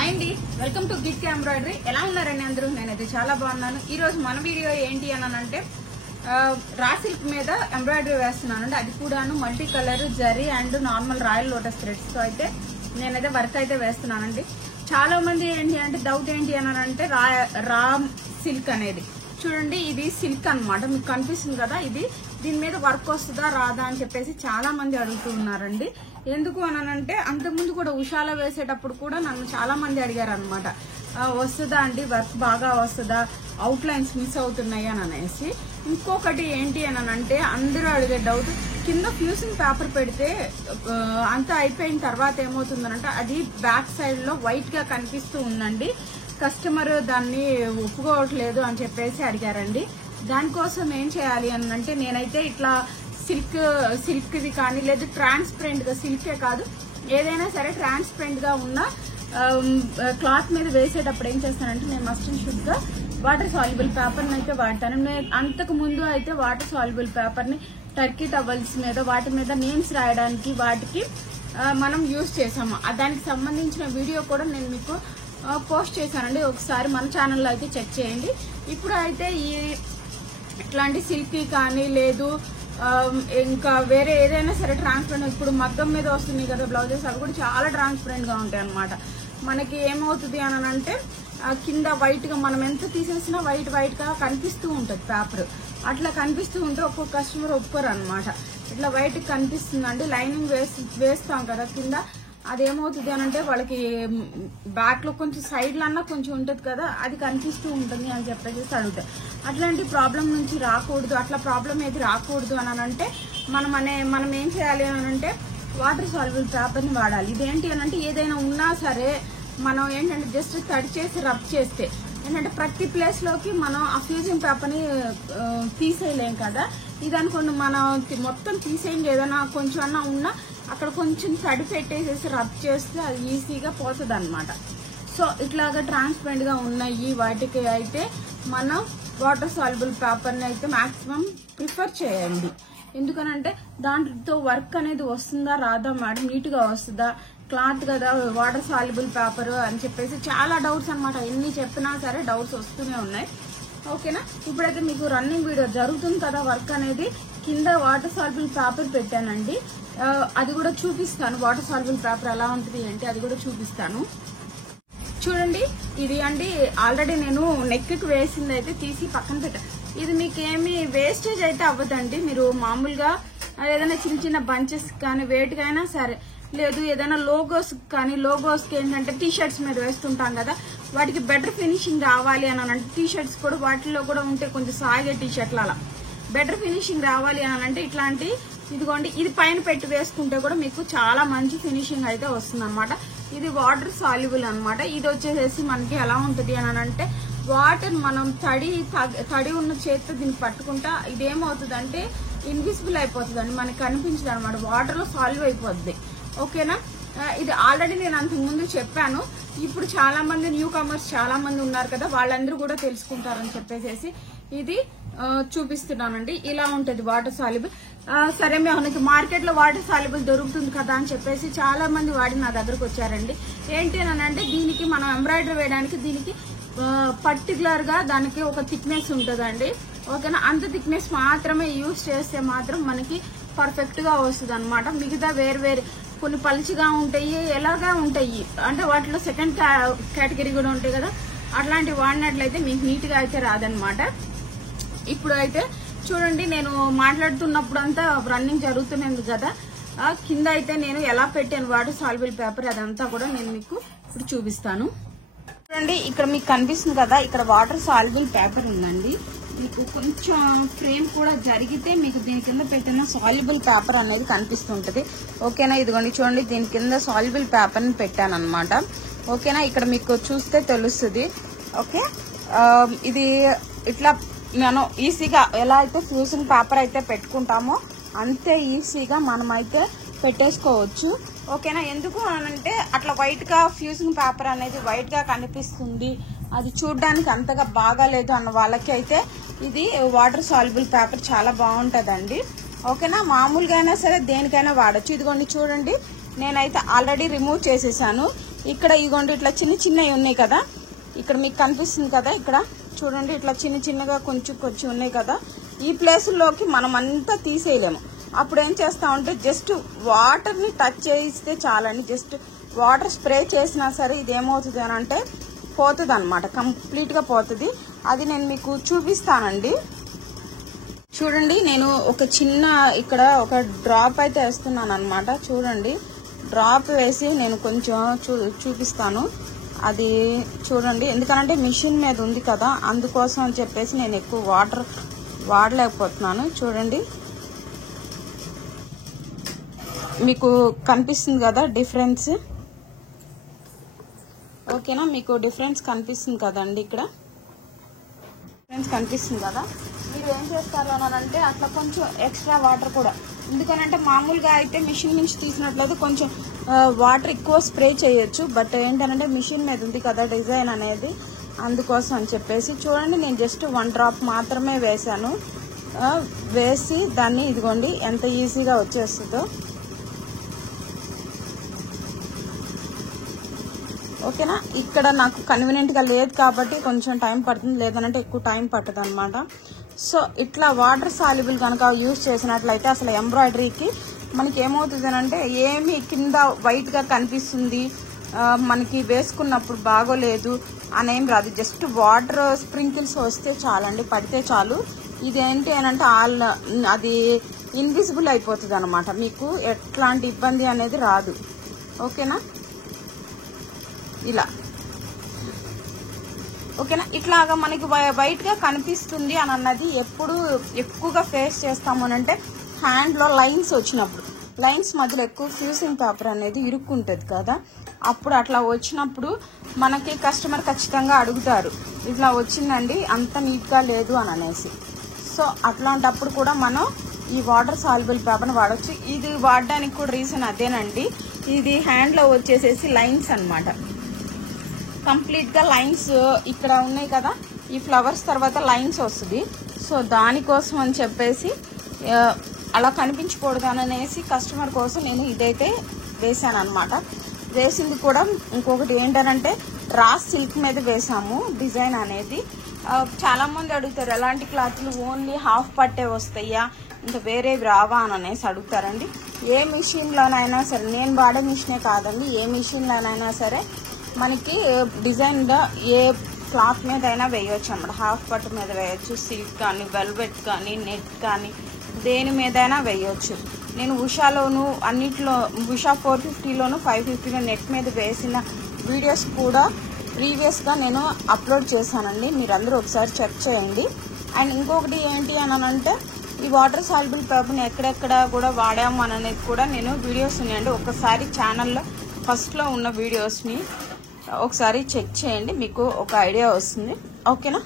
Hi అండి, welcome to Git embroidery. ఎలా ఉన్నారండి అందరూ? నేనైతే చాలా బాగున్నాను. ఈ రోజు మన వీడియో ఏంటి అని అంటే రా సిల్క్ మీద ఎంబ్రాయిడరీ వేస్తున్నానండి. అది కూడాను multi colour zari and normal royal lotus threads తో అయితే నేనైతే వర్క్ అయితే వేస్తున్నానండి. చాలా మంది ఏంటి అంటే డౌట్ ఏంటి అని అంటే రా సిల్క్ అనేది చూడండి, ఇది సిల్క్ అన్నమాట. మీకు కనిపిస్తుంది కదా, ఇది దీని మీద వర్క్ వస్తుందా రాదా అని చెప్పేసి చాలా మంది అడుగుతూ ఉన్నారండి. ఎందుకు అనంటే అంతకుముందు కూడా ఉషాలో వేసేటప్పుడు కూడా నన్ను చాలా మంది అడిగారు అనమాట, వస్తుందా అండి వర్క్ బాగా వస్తుందా, అవుట్ లైన్స్ మిస్ అవుతున్నాయి అని అనేసి. ఇంకొకటి ఏంటి అని అంటే అందరూ అడిగే డౌట్, కింద ఫ్యూసింగ్ పేపర్ పెడితే అంతా అయిపోయిన తర్వాత ఏమవుతుందనంటే అది బ్యాక్ సైడ్ లో వైట్ గా కనిపిస్తూ ఉందండి, కస్టమర్ దాన్ని ఒప్పుకోవట్లేదు అని చెప్పేసి అడిగారండి. దానికోసం ఏం చేయాలి అని అంటే నేనైతే ఇట్లా సిల్క్ ది కానీ లేదా ట్రాన్స్పరెంట్ గా, సిల్కే కాదు ఏదైనా సరే ట్రాన్స్పరెంట్ గా ఉన్న క్లాత్ మీద వేసేటప్పుడు ఏం చేస్తానంటే నేను మస్ట్ అండ్ షుడ్ గా వాటర్ సాల్యుబుల్ పేపర్ ని అయితే వాడతాను. అంతకు ముందు అయితే వాటర్ సాల్యుబుల్ పేపర్ ని టర్కీ టవల్స్ మీద వాటి మీద నేమ్స్ రాయడానికి వాటికి మనం యూజ్ చేసాము. దానికి సంబంధించిన వీడియో కూడా నేను మీకు పోస్ట్ చేశానండి, ఒకసారి మన ఛానల్లో అయితే చెక్ చేయండి. ఇప్పుడు అయితే ఇట్లాంటి సిల్కీ కానీ లేదు ఇంకా వేరే ఏదైనా సరే ట్రాన్స్పరెంట్, ఇప్పుడు మగ్గం మీద వస్తుంది కదా బ్లౌజెస్, అవి కూడా చాలా ట్రాన్స్పరెంట్ గా ఉంటాయి అనమాట. మనకి ఏమవుతుంది అని అంటే కింద వైట్ గా మనం ఎంత తీసేసినా వైట్ గా కనిపిస్తూ ఉంటది పేపర్. అట్లా కనిపిస్తూ ఉంటే ఒక్కొక్క కస్టమర్ ఒప్పుకోరు అనమాట. ఇట్లా వైట్ కనిపిస్తుందండి, లైనింగ్ వేస్తాం కదా కింద, అదేమవుతుంది అని అంటే వాళ్ళకి బ్యాక్ లో కొంచెం సైడ్ లన్నా కొంచెం ఉంటది కదా, అది కనిపిస్తూ ఉంటుంది అని చెప్పేసి అడుగుతారు. అట్లాంటి ప్రాబ్లం నుంచి రాకూడదు, అట్లా ప్రాబ్లం ఏది రాకూడదు అని అంటే మనం ఏం చేయాలి అని అంటే వాటర్ సాల్యుబుల్ పేపర్ ని వాడాలి. ఇదేంటి అని అంటే ఏదైనా ఉన్నా సరే మనం ఏంటంటే జస్ట్ తడి చేసి రబ్ చేస్తే ఏంటంటే ప్రతి ప్లేస్ లోకి మనం ఆ ఫ్యూజింగ్ పేపర్ ని తీసేయలేం కదా. ఇది అనుకోండి మనం మొత్తం తీసేయండి, ఏదైనా కొంచెం అన్నా ఉన్నా అక్కడ కొంచెం తడి పెట్టేసేసి రబ్ చేస్తే అది ఈజీగా పోతుంది అనమాట. సో ఇట్లాగా ట్రాన్స్పరెంట్ గా ఉన్నాయి వాటికి అయితే మనం వాటర్ సాల్యుబుల్ పేపర్ ని అయితే మాక్సిమం ప్రిఫర్ చేయండి. ఎందుకనంటే దాంట్లో వర్క్ అనేది వస్తుందా రాదా మేడం, నీట్ గా వస్తుందా, క్లాత్ కదా వాటర్ సాల్యుబుల్ పేపర్ అని చెప్పేసి చాలా డౌట్స్ అనమాట. ఎన్ని చెప్పినా సరే డౌట్స్ వస్తూనే ఉన్నాయి. ఓకేనా, ఇప్పుడైతే మీకు రన్నింగ్ వీడియో జరుగుతుంది కదా, వర్క్ అనేది కింద వాటర్ సాల్యుబుల్ పేపర్ పెట్టానండి, అది కూడా చూపిస్తాను. వాటర్ సాల్యుబుల్ పేపర్ ఎలా ఉంటుంది అంటే అది కూడా చూపిస్తాను. చూడండి, ఇది అండి ఆల్రెడీ నేను నెక్ కి వేసింది అయితే తీసి పక్కన పెట్టాను. ఇది మీకేమి వేస్టేజ్ అయితే అవ్వదండి. మీరు మామూలుగా ఏదైనా చిన్న బంచెస్ కానీ వేటికైనా సరే, లేదు ఏదైనా లోగోస్ కానీ, లోగోస్ కి ఏంటంటే టీ షర్ట్స్ మీద వేస్తుంటాం కదా, వాటికి బెటర్ ఫినిషింగ్ రావాలి అని అంటే టీ షర్ట్స్ కూడా వాటిలో కూడా ఉంటే కొంచెం సాగే టీ షర్ట్లు అలా బెటర్ ఫినిషింగ్ రావాలి అని అంటే ఇట్లాంటి ఇదిగోండి, ఇది పైన పెట్టి వేసుకుంటే కూడా మీకు చాలా మంచి ఫినిషింగ్ అయితే వస్తుంది అనమాట. ఇది వాటర్ సాల్యుబుల్ అనమాట. ఇది వచ్చేసేసి మనకి ఎలా ఉంటుంది అని అంటే వాటర్ మనం తడి ఉన్న చేతితో దీన్ని పట్టుకుంటా ఇదేమవుతుంది అంటే ఇన్విజిబుల్ అయిపోతుంది అండి, మనకి కనిపించదు అనమాట, వాటర్ లో సాల్వ్ అయిపోద్ది. ఓకేనా, ఇది ఆల్రెడీ నేను అంతకు ముందు చెప్పాను. ఇప్పుడు చాలా మంది న్యూ కమర్స్ చాలా మంది ఉన్నారు కదా, వాళ్ళందరూ కూడా తెలుసుకుంటారని చెప్పేసి ఇది చూపిస్తున్నానండి. ఇలా ఉంటది వాటర్ సాల్యుబుల్. సరే మనకి మార్కెట్ లో వాటర్ సాల్యుబుల్ దొరుకుతుంది కదా అని చెప్పేసి చాలా మంది వాడి నా దగ్గరకు వచ్చారండి. ఏంటి అని అంటే దీనికి మనం ఎంబ్రాయిడరీ వేయడానికి దీనికి పర్టికులర్ గా దానికి ఒక థిక్నెస్ ఉంటుందండి. ఓకేనా, అంత థిక్నెస్ మాత్రమే యూజ్ చేస్తే మాత్రం మనకి పర్ఫెక్ట్ గా వస్తుంది అనమాట. మిగతా వేరు కొన్ని పలుచగా ఉంటాయి, ఎలాగా ఉంటాయి అంటే వాటిలో సెకండ్ కేటగిరీ కూడా ఉంటాయి కదా, అట్లాంటివి వాడినట్లయితే మీకు నీట్ గా అయితే రాదనమాట. ఇప్పుడు అయితే చూడండి, నేను మాట్లాడుతున్నప్పుడు అంతా రన్నింగ్ జరుగుతున్నది కదా, కింద అయితే నేను ఎలా పెట్టాను వాటర్ సాల్యుబుల్ పేపర్ అదంతా కూడా నేను మీకు ఇప్పుడు చూపిస్తాను. చూడండి, ఇక్కడ మీకు కనిపిస్తుంది కదా, ఇక్కడ వాటర్ సాల్యుబుల్ పేపర్ ఉందండి. మీకు కొంచెం ఫ్రేమ్ కూడా జరిగితే మీకు దీని కింద పెట్టిన సాల్యుబుల్ పేపర్ అనేది కనిపిస్తుంటది. ఓకేనా, ఇదిగోండి చూడండి, దీని కింద సాల్యుబుల్ పేపర్ ని పెట్టాను అనమాట. ఓకేనా, ఇక్కడ మీకు చూస్తే తెలుస్తుంది. ఓకే, ఇది ఇట్లా మనం ఈజీగా ఎలా అయితే ఫ్యూజింగ్ పేపర్ అయితే పెట్టుకుంటామో అంతే ఈజీగా మనం అయితే పెట్టేసుకోవచ్చు. ఓకేనా, ఎందుకు అనంటే అట్లా వైట్ గా ఫ్యూజింగ్ పేపర్ అనేది వైట్ గా కనిపిస్తుంది, అది చూడడానికి అంతగా బాగాలేదు అన్న వాళ్ళకి అయితే ఇది వాటర్ సాల్యుబుల్ పేపర్ చాలా బాగుంటదండి. ఓకేనా, మామూలుగా అయినా సరే దేనికైనా వాడచ్చు. ఇదిగోండి చూడండి, నేనైతే ఆల్రెడీ రిమూవ్ చేసేసాను. ఇక్కడ ఇదిగోండి ఇట్లా చిన్న చిన్నవి ఉన్నాయి కదా, ఇక్కడ మీకు కనిపిస్తుంది కదా, ఇక్కడ చూడండి ఇట్లా చిన్న చిన్నగా కొంచెం కొంచెం ఉన్నాయి కదా, ఈ ప్లేసుల్లోకి మనం అంతా తీసేయలేము. అప్పుడు ఏం చేస్తామంటే జస్ట్ వాటర్ని టచ్ చేయిస్తే చాలండి. జస్ట్ వాటర్ స్ప్రే చేసినా సరే ఇది ఏమవుతుంది అని అంటే పోతుంది అనమాట, కంప్లీట్గా పోతుంది. అది నేను మీకు చూపిస్తానండి. చూడండి నేను ఒక చిన్న ఇక్కడ ఒక డ్రాప్ అయితే వేస్తున్నాను అనమాట. చూడండి డ్రాప్ వేసి నేను కొంచెం చూపిస్తాను. అది చూడండి, ఎందుకంటే మిషన్ మీద ఉంది కదా, అందుకోసం అని చెప్పేసి నేను ఎక్కువ వాటర్ వాడలేకపోతున్నాను. చూడండి మీకు కనిపిస్తుంది కదా డిఫరెన్స్, ఓకేనా? మీకు డిఫరెన్స్ కనిపిస్తుంది కదండి, ఇక్కడ డిఫరెన్స్ కనిపిస్తుంది కదా. మీరు ఏం చేస్తారు అని అంటే అట్లా కొంచెం ఎక్స్ట్రా వాటర్ కూడా, ఎందుకనంటే మామూలుగా అయితే మిషన్ నుంచి తీసినట్లయితే కొంచెం వాటర్ ఎక్కువ స్ప్రే చేయొచ్చు. బట్ ఏంటంటే మిషన్ మీద ఉంది కదా డిజైన్ అనేది, అందుకోసం అని చెప్పేసి చూడండి నేను జస్ట్ 1 డ్రాప్ మాత్రమే వేసాను. వేసి దాన్ని ఇదిగోండి ఎంత ఈజీగా వచ్చేస్తుందో, ఓకేనా? ఇక్కడ నాకు కన్వీనియంట్గా లేదు కాబట్టి కొంచెం టైం పడుతుంది, లేదనంటే ఎక్కువ టైం పట్టదు అనమాట. సో ఇట్లా వాటర్ సాల్యుబుల్ కనుక యూజ్ చేసినట్లయితే అసలు ఎంబ్రాయిడరీకి మనకి ఏమవుతుంది అంటే ఏమి కింద వైట్గా కనిపిస్తుంది, మనకి వేసుకున్నప్పుడు బాగోలేదు అనేం రాదు. జస్ట్ వాటర్ స్ప్రింకిల్స్ వస్తే చాలండి, పడితే చాలు. ఇదేంటి అనంటే అది ఇన్విజిబుల్ అయిపోతుంది అనమాట, మీకు ఎట్లాంటి ఇబ్బంది అనేది రాదు, ఓకేనా? ఇలా ఓకేనా? ఇట్లాగా మనకి వైట్ గా కనిపిస్తుంది అని అన్నది ఎప్పుడు ఎక్కువగా ఫేస్ చేస్తాము అంటే హ్యాండ్ లో లైన్స్ వచ్చినప్పుడు, లైన్స్ మధ్యలో ఎక్కువ ఫ్యూజింగ్ పేపర్ అనేది ఇరుక్కుంటుంది కదా, అప్పుడు అట్లా వచ్చినప్పుడు మనకి కస్టమర్ ఖచ్చితంగా అడుగుతారు ఇట్లా వచ్చిందండి అంత నీట్ గా లేదు అని అనేసి. సో అట్లాంటప్పుడు కూడా మనం ఈ వాటర్ సాల్యుబుల్ పేపర్ని వాడచ్చు. ఇది వాడడానికి కూడా రీజన్ అదేనండి, ఇది హ్యాండ్ లో వచ్చేసేసి లైన్స్ అన్నమాట, కంప్లీట్ గా లైన్స్ ఇక్కడ ఉన్నాయి కదా, ఈ ఫ్లవర్స్ తర్వాత లైన్స్ వస్తుంది. సో దానికోసం అని చెప్పేసి అలా కనిపించకూడదు అనేసి కస్టమర్ కోసం నేను ఇదైతే వేసాను అనమాట. వేసింది కూడా ఇంకొకటి ఏంటంటే రా సిల్క్ మీద వేసాము డిజైన్ అనేది. చాలా మంది అడుగుతారు ఎలాంటి క్లాత్లు ఓన్లీ హాఫ్ పట్టే వస్తాయా, ఇంకా వేరేవి రావా అని అనేసి అడుగుతారండి. ఏ మిషన్లోనైనా సరే, నేను వాడే మిషనే కాదండి, ఏ మిషన్లోనైనా సరే మనకి డిజైన్గా ఏ క్లాత్ మీద అయినా వేయవచ్చు అన్నమాట. హాఫ్ పట్టు మీద వేయచ్చు, సిల్క్ కానీ వెల్వెట్ కానీ నెట్ కానీ దేని మీదైనా వేయవచ్చు. నేను ఉషాలోను అన్నిట్లో ఉషా 450లోను 550లో నెట్ మీద వేసిన వీడియోస్ కూడా ప్రీవియస్గా నేను అప్లోడ్ చేశానండి, మీరందరూ ఒకసారి చెక్ చేయండి. అండ్ ఇంకొకటి ఏంటి అని అంటే ఈ వాటర్ సాల్యుబుల్ పేపర్ని ఎక్కడెక్కడ కూడా వాడాము అని అనేది కూడా నేను వీడియోస్ ఉన్నాయండి, ఒకసారి ఛానల్లో ఫస్ట్లో ఉన్న వీడియోస్ని ఒకసారి చెక్ చేయండి, మీకు ఒక ఐడియా వస్తుంది, ఓకేనా?